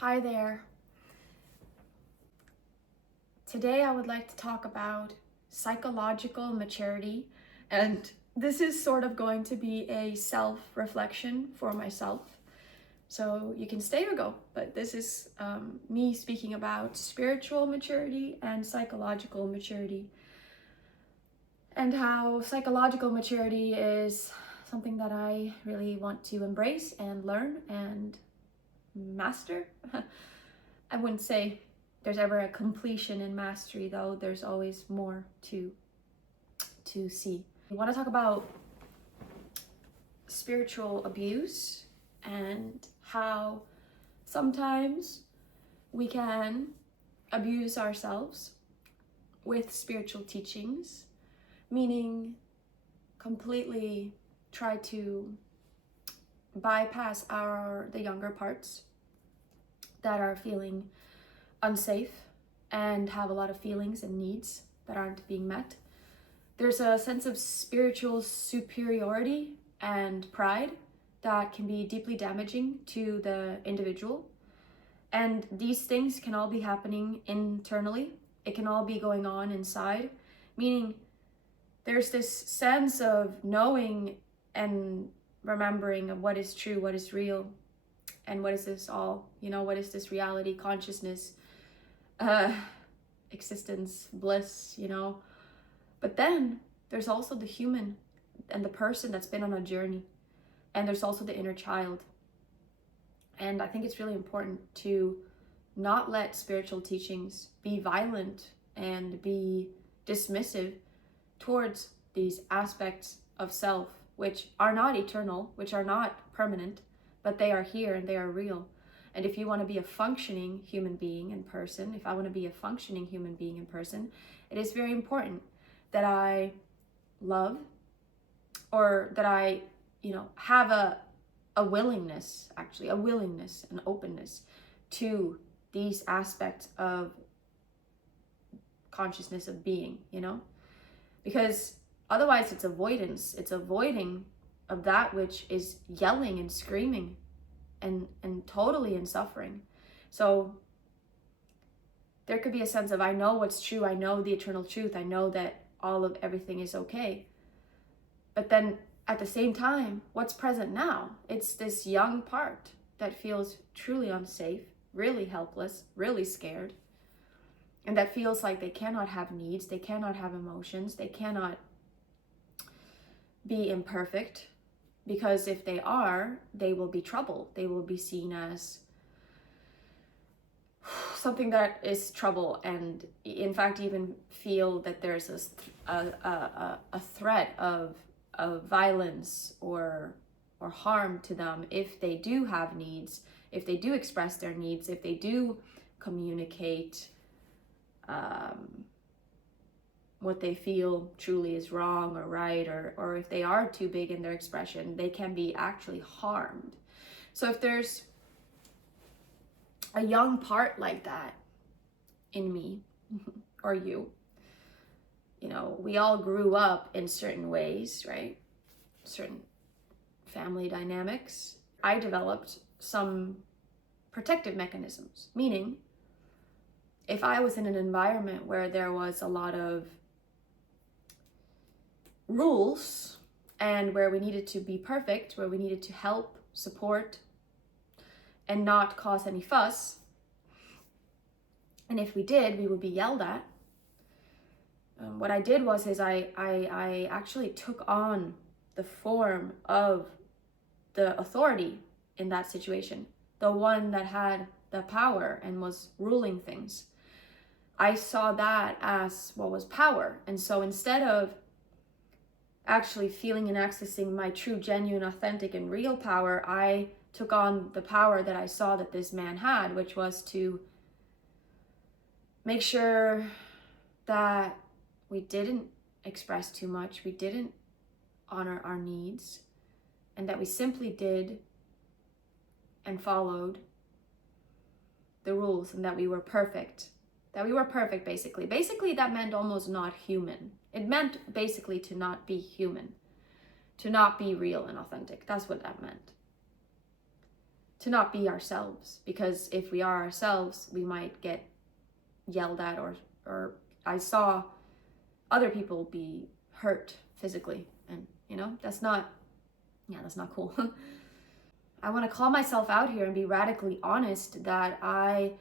Hi there. Today I would like to talk about psychological maturity, and this is sort of going to be a self-reflection for myself. So you can stay or go, but this is me speaking about spiritual maturity and psychological maturity, and how psychological maturity is something that I really want to embrace and learn and master. I wouldn't say there's ever a completion in mastery, though. There's always more to see. I want to talk about spiritual abuse and how sometimes we can abuse ourselves with spiritual teachings, meaning completely try to bypass the younger parts that are feeling unsafe and have a lot of feelings and needs that aren't being met. There's a sense of spiritual superiority and pride that can be deeply damaging to the individual. And these things can all be happening internally. It can all be going on inside, meaning there's this sense of knowing and remembering of what is true, what is real, and what is this all, what is this reality, consciousness, existence, bliss, But then there's also the human and the person that's been on a journey. And there's also the inner child. And I think it's really important to not let spiritual teachings be violent and be dismissive towards these aspects of self, which are not eternal, which are not permanent, but they are here and they are real. And if you want to be a functioning human being in person, if I want to be a functioning human being in person, it is very important that I love, or that I, have a willingness, an openness to these aspects of consciousness of being, because otherwise it's avoidance. It's avoiding of that which is yelling and screaming and totally in suffering. So there could be a sense of, I know what's true, I know the eternal truth, I know that all of everything is okay. But then at the same time, what's present now? It's this young part that feels truly unsafe, really helpless, really scared, and that feels like they cannot have needs, they cannot have emotions, they cannot be imperfect, because if they are, they will be trouble. They will be seen as something that is trouble, and in fact even feel that there's a threat of violence or harm to them if they do have needs, if they do express their needs, if they do communicate what they feel truly is wrong or right, or if they are too big in their expression, they can be actually harmed. So if there's a young part like that in me or you, we all grew up in certain ways, right? Certain family dynamics. I developed some protective mechanisms, meaning if I was in an environment where there was a lot of rules and where we needed to be perfect, where we needed to help, support, and not cause any fuss, and if we did, we would be yelled at. What I did was I actually took on the form of the authority in that situation, the one that had the power and was ruling things. I saw that as what was power. And so instead of actually feeling and accessing my true, genuine, authentic, and real power, I took on the power that I saw that this man had, which was to make sure that we didn't express too much, we didn't honor our needs, and that we simply did and followed the rules, and that we were perfect. Basically. Basically, that meant almost not human. It meant basically to not be human, to not be real and authentic. That's what that meant. to not be ourselves, because if we are ourselves, we might get yelled at, or I saw other people be hurt physically, and that's not cool. I want to call myself out here and be radically honest that I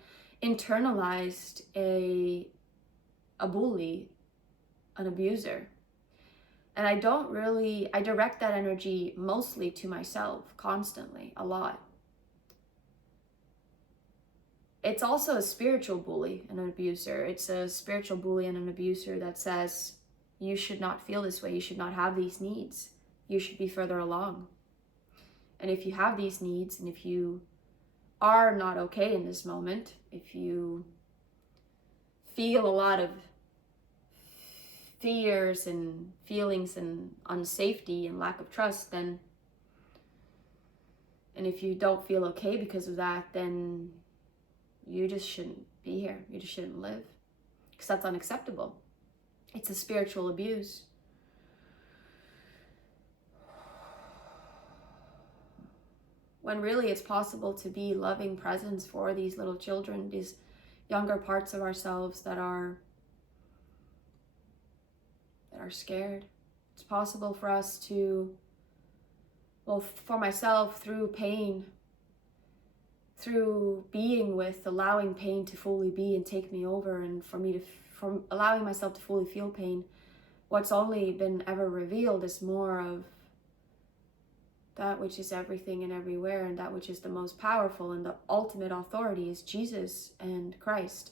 internalized a bully, an abuser. And I direct that energy mostly to myself, constantly, a lot. It's also a spiritual bully and an abuser. It's a spiritual bully and an abuser that says, you should not feel this way. You should not have these needs. You should be further along. And if you have these needs, and if you are not okay in this moment, if you feel a lot of fears and feelings and unsafety and lack of trust, and if you don't feel okay because of that, then you just shouldn't be here. You just shouldn't live, because that's unacceptable. It's a spiritual abuse. When really it's possible to be loving presence for these little children, these younger parts of ourselves that are scared. It's possible for us to, well, for myself, through pain, through being with, allowing pain to fully be and take me over, and from allowing myself to fully feel pain, what's only been ever revealed is more of that which is everything and everywhere, and that which is the most powerful and the ultimate authority is Jesus and Christ.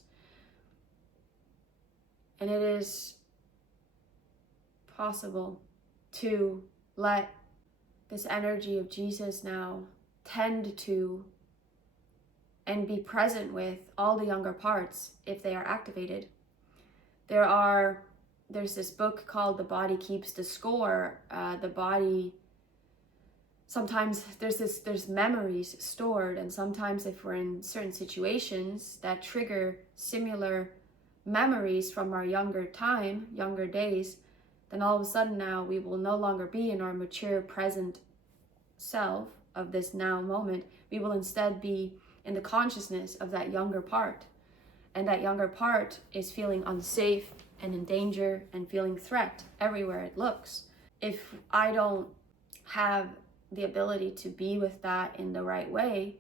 And it is possible to let this energy of Jesus now tend to and be present with all the younger parts if they are activated. There's this book called The Body Keeps the Score. The body, sometimes there's memories stored, and sometimes if we're in certain situations that trigger similar memories from our younger days, then all of a sudden now we will no longer be in our mature present self of this now moment. We will instead be in the consciousness of that younger part. And that younger part is feeling unsafe and in danger and feeling threat everywhere it looks. If I don't have the ability to be with that in the right way,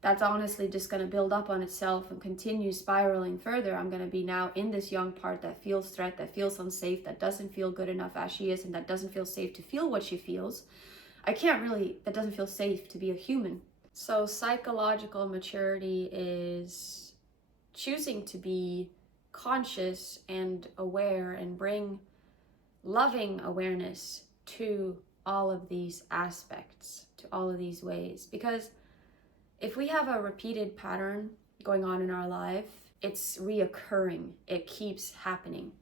that's honestly just going to build up on itself and continue spiraling further. I'm going to be now in this young part that feels threat, that feels unsafe, that doesn't feel good enough as she is, and that doesn't feel safe to feel what she feels. That doesn't feel safe to be a human. So psychological maturity is choosing to be conscious and aware and bring loving awareness to all of these aspects, to all of these ways. Because if we have a repeated pattern going on in our life, it's reoccurring, it keeps happening.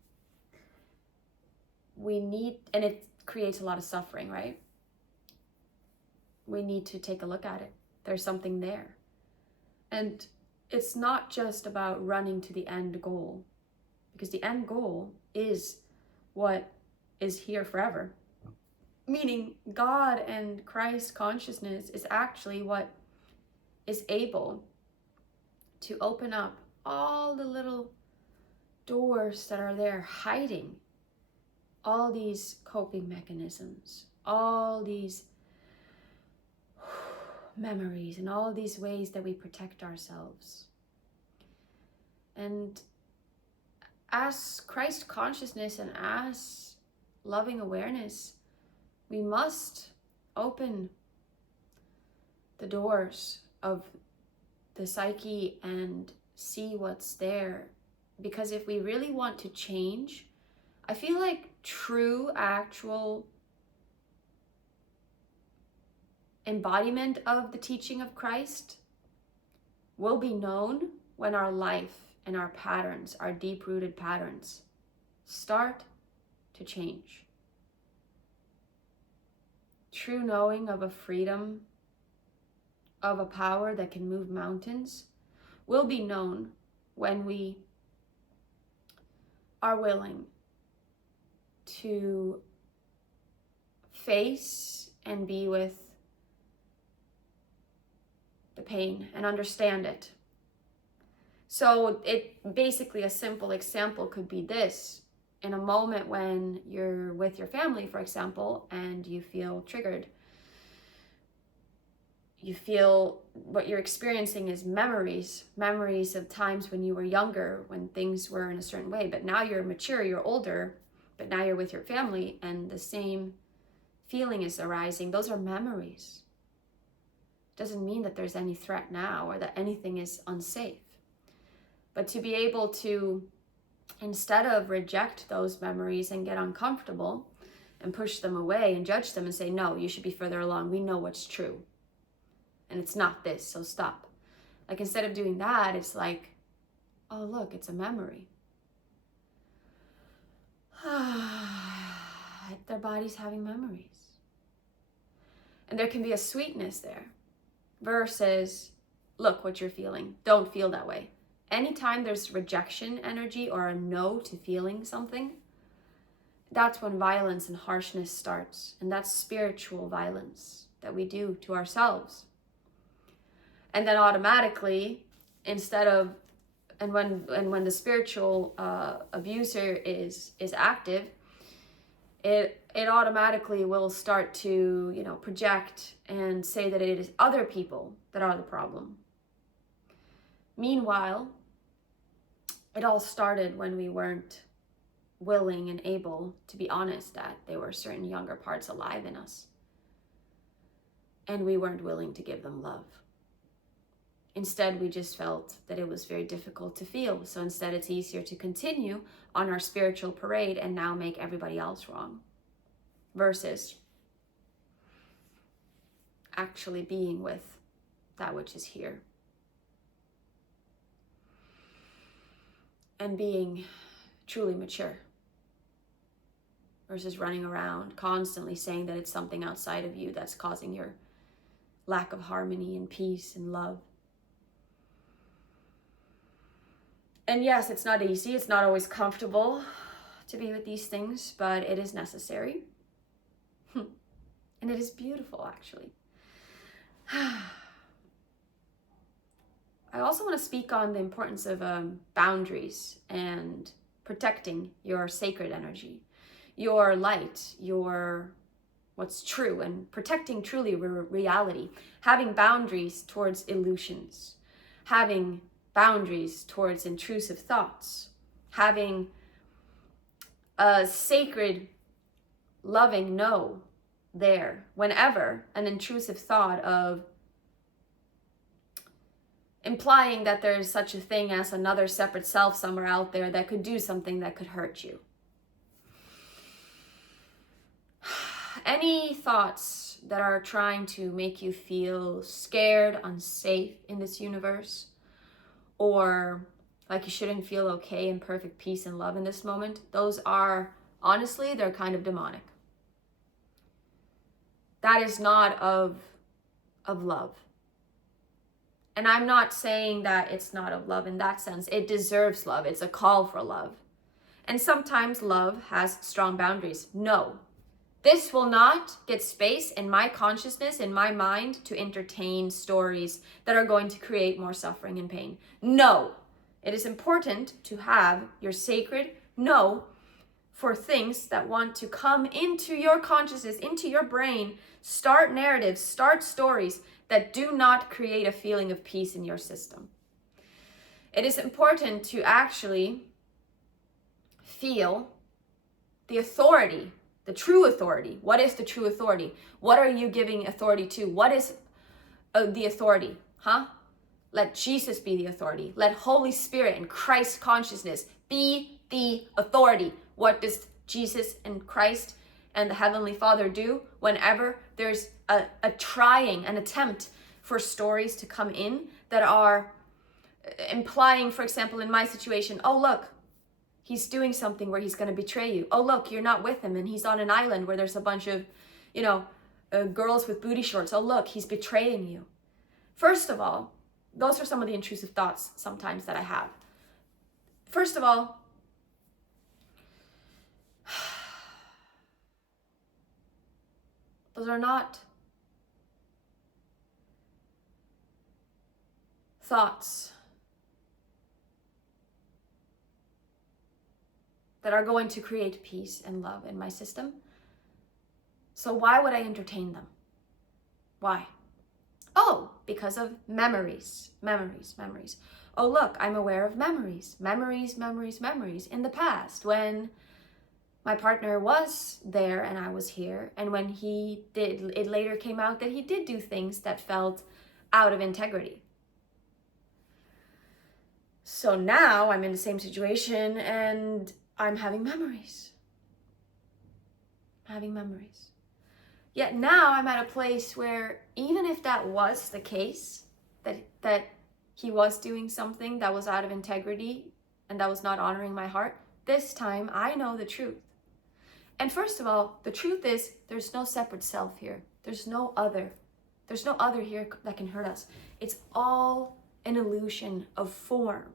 And it creates a lot of suffering, right? We need to take a look at it. There's something there. And it's not just about running to the end goal, because the end goal is what is here forever. Meaning God and Christ consciousness is actually what is able to open up all the little doors that are there hiding all these coping mechanisms, all these memories, and all these ways that we protect ourselves. And as Christ consciousness and as loving awareness, we must open the doors of the psyche and see what's there. Because if we really want to change, I feel like true, actual embodiment of the teaching of Christ will be known when our life and our patterns, our deep-rooted patterns, start to change. True knowing of a freedom, of a power that can move mountains, will be known when we are willing to face and be with pain and understand it. So basically a simple example could be this. In a moment when you're with your family, for example, and you feel triggered, you feel what you're experiencing is memories of times when you were younger, when things were in a certain way, but now you're mature, you're older, but now you're with your family and the same feeling is arising. Those are memories. Doesn't mean that there's any threat now or that anything is unsafe. But to be able to, instead of reject those memories and get uncomfortable and push them away and judge them and say, no, you should be further along. We know what's true. And it's not this, so stop. Like, instead of doing that, it's like, oh, look, it's a memory. Their body's having memories. And there can be a sweetness there versus, look what you're feeling. Don't feel that way. Anytime there's rejection energy or a no to feeling something, that's when violence and harshness starts. And that's spiritual violence that we do to ourselves. And then automatically, instead of, and when the spiritual abuser is active, it automatically will start to, project and say that it is other people that are the problem. Meanwhile, it all started when we weren't willing and able to be honest that there were certain younger parts alive in us. And we weren't willing to give them love. Instead, we just felt that it was very difficult to feel. So instead, it's easier to continue on our spiritual parade and now make everybody else wrong. Versus actually being with that which is here. And being truly mature. Versus running around constantly saying that it's something outside of you that's causing your lack of harmony and peace and love. And yes, it's not easy. It's not always comfortable to be with these things, but it is necessary. And it is beautiful, actually. I also want to speak on the importance of boundaries and protecting your sacred energy, your light, your what's true, and protecting truly reality. Having boundaries towards illusions, having boundaries towards intrusive thoughts, having a sacred, loving no there whenever an intrusive thought of implying that there's such a thing as another separate self somewhere out there that could do something that could hurt you. Any thoughts that are trying to make you feel scared, unsafe in this universe, or like you shouldn't feel okay in perfect peace and love in this moment, those are, honestly, they're kind of demonic. That is not of love. And I'm not saying that it's not of love in that sense. It deserves love. It's a call for love. And sometimes love has strong boundaries. No, this will not get space in my consciousness, in my mind, to entertain stories that are going to create more suffering and pain. No, it is important to have your sacred no for things that want to come into your consciousness, into your brain, start narratives, start stories that do not create a feeling of peace in your system. It is important to actually feel the authority, the true authority. What is the true authority? What are you giving authority to? What is the authority? Let Jesus be the authority. Let Holy Spirit and Christ consciousness be the authority. What does Jesus and Christ and the Heavenly Father do whenever there's a trying, an attempt for stories to come in that are implying, for example, in my situation, oh, look, he's doing something where he's going to betray you. Oh, look, you're not with him and he's on an island where there's a bunch of, girls with booty shorts. Oh, look, he's betraying you. First of all, those are some of the intrusive thoughts sometimes that I have. First of all, those are not thoughts that are going to create peace and love in my system. So why would I entertain them? Why? Oh, because of memories. Oh, look, I'm aware of memories in the past when my partner was there and I was here, and when it later came out that he did do things that felt out of integrity. So now I'm in the same situation and I'm having memories. Yet now I'm at a place where even if that was the case, that he was doing something that was out of integrity and that was not honoring my heart, this time I know the truth. And first of all, the truth is there's no separate self here. There's no other here that can hurt us. It's all an illusion of form.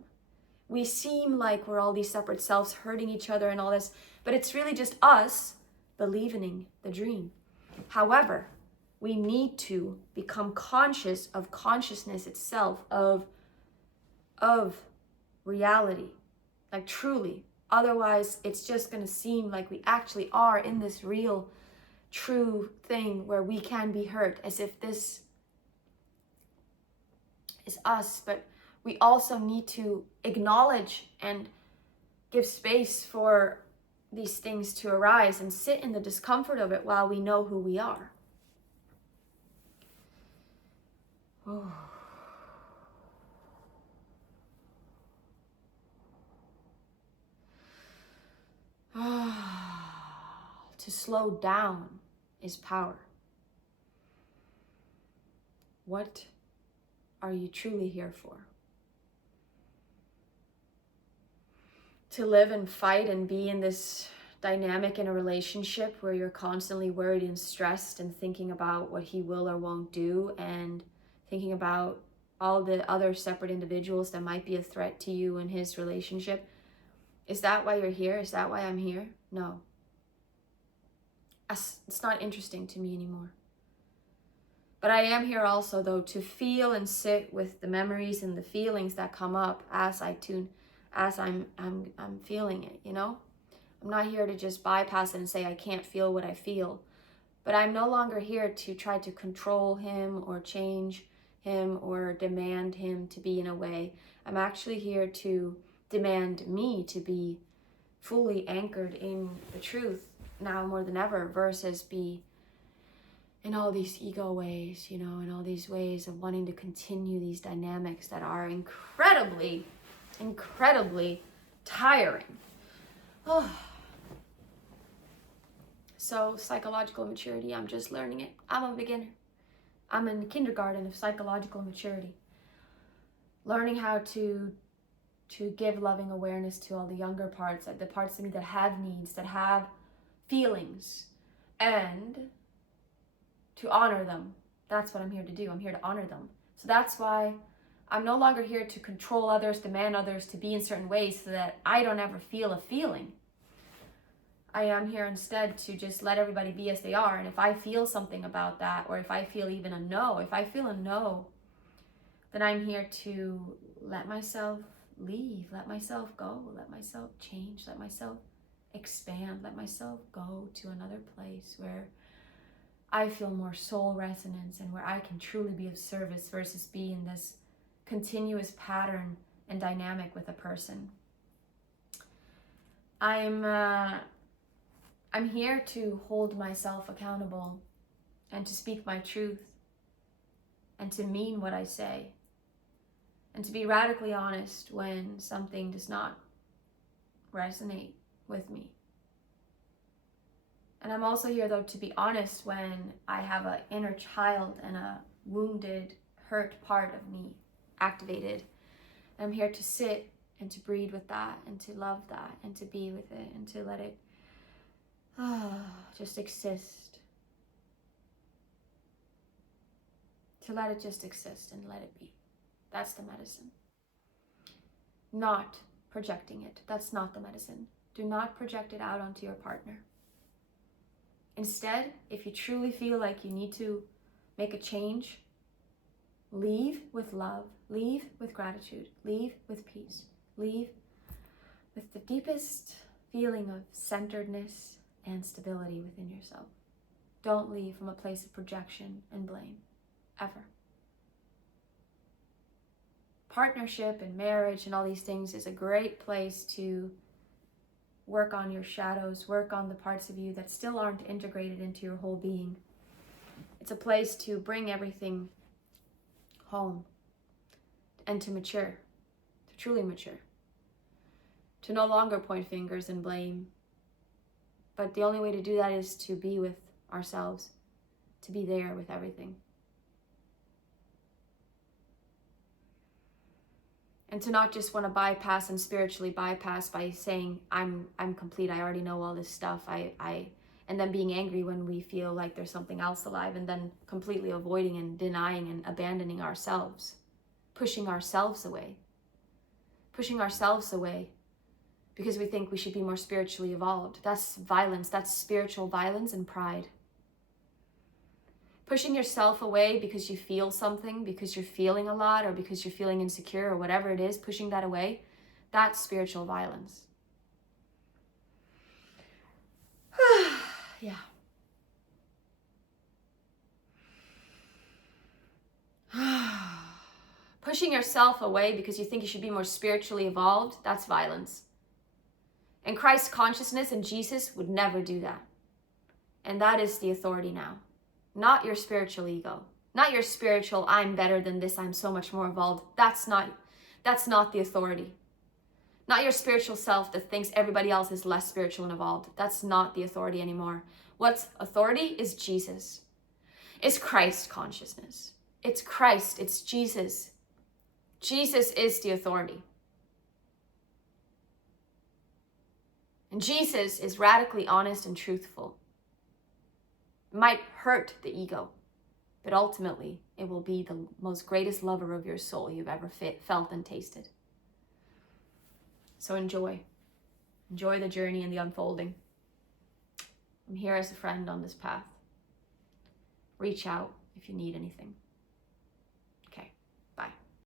We seem like we're all these separate selves hurting each other and all this, but it's really just us believing the dream. However, we need to become conscious of consciousness itself, of reality, like truly. Otherwise, it's just going to seem like we actually are in this real, true thing where we can be hurt, as if this is us. But we also need to acknowledge and give space for these things to arise and sit in the discomfort of it while we know who we are. Oh. To slow down is power. What are you truly here for? To live and fight and be in this dynamic in a relationship where you're constantly worried and stressed and thinking about what he will or won't do, and thinking about all the other separate individuals that might be a threat to you in his relationship. Is that why you're here? Is that why I'm here? No. It's not interesting to me anymore. But I am here also, though, to feel and sit with the memories and the feelings that come up as I'm feeling it, you know? I'm not here to just bypass it and say I can't feel what I feel. But I'm no longer here to try to control him or change him or demand him to be in a way. I'm actually here to demand me to be fully anchored in the truth now more than ever, versus be in all these ego ways, you know, in all these ways of wanting to continue these dynamics that are incredibly tiring. Oh. So psychological maturity, I'm just learning it. I'm a beginner. I'm in kindergarten of psychological maturity. Learning how to give loving awareness to all the younger parts, the parts of me that have needs, that have feelings, and to honor them. That's what I'm here to do. I'm here to honor them. So that's why I'm no longer here to control others, demand others to be in certain ways so that I don't ever feel a feeling. I am here instead to just let everybody be as they are. And if I feel something about that, or if I feel even a no, then I'm here to let myself leave, let myself go, let myself change, let myself expand, let myself go to another place where I feel more soul resonance and where I can truly be of service versus be in this continuous pattern and dynamic with a person. I'm here to hold myself accountable and to speak my truth and to mean what I say and to be radically honest when something does not resonate with me. And I'm also here, though, to be honest when I have an inner child and a wounded, hurt part of me activated. I'm here to sit and to breathe with that and to love that and to be with it and to let it just exist. To let it just exist and let it be. That's the medicine. Not projecting it. That's not the medicine. Do not project it out onto your partner. Instead, if you truly feel like you need to make a change, Leave with love, leave with gratitude, leave with peace, leave with the deepest feeling of centeredness and stability within yourself. Don't leave from a place of projection and blame, ever. Partnership and marriage and all these things is a great place to work on your shadows, work on the parts of you that still aren't integrated into your whole being. It's a place to bring everything home and to mature, to truly mature, to no longer point fingers and blame. But the only way to do that is to be with ourselves, to be there with everything. And to not just want to bypass and spiritually bypass by saying, I'm complete, I already know all this stuff, and then being angry when we feel like there's something else alive, and then completely avoiding and denying and abandoning ourselves, pushing ourselves away because we think we should be more spiritually evolved. That's violence, that's spiritual violence and pride. Pushing yourself away because you feel something, because you're feeling a lot, or because you're feeling insecure, or whatever it is, pushing that away, that's spiritual violence. Yeah. Pushing yourself away because you think you should be more spiritually evolved, that's violence. And Christ's consciousness and Jesus would never do that. And that is the authority now. Not your spiritual ego. Not your spiritual, I'm better than this, I'm so much more evolved. That's not the authority. Not your spiritual self that thinks everybody else is less spiritual and evolved. That's not the authority anymore. What's authority is Jesus. It's Christ consciousness. It's Christ, it's Jesus. Jesus is the authority. And Jesus is radically honest and truthful. It might hurt the ego, but ultimately it will be the most greatest lover of your soul you've ever felt and tasted. So enjoy the journey and the unfolding. I'm here as a friend on this path. Reach out if you need anything.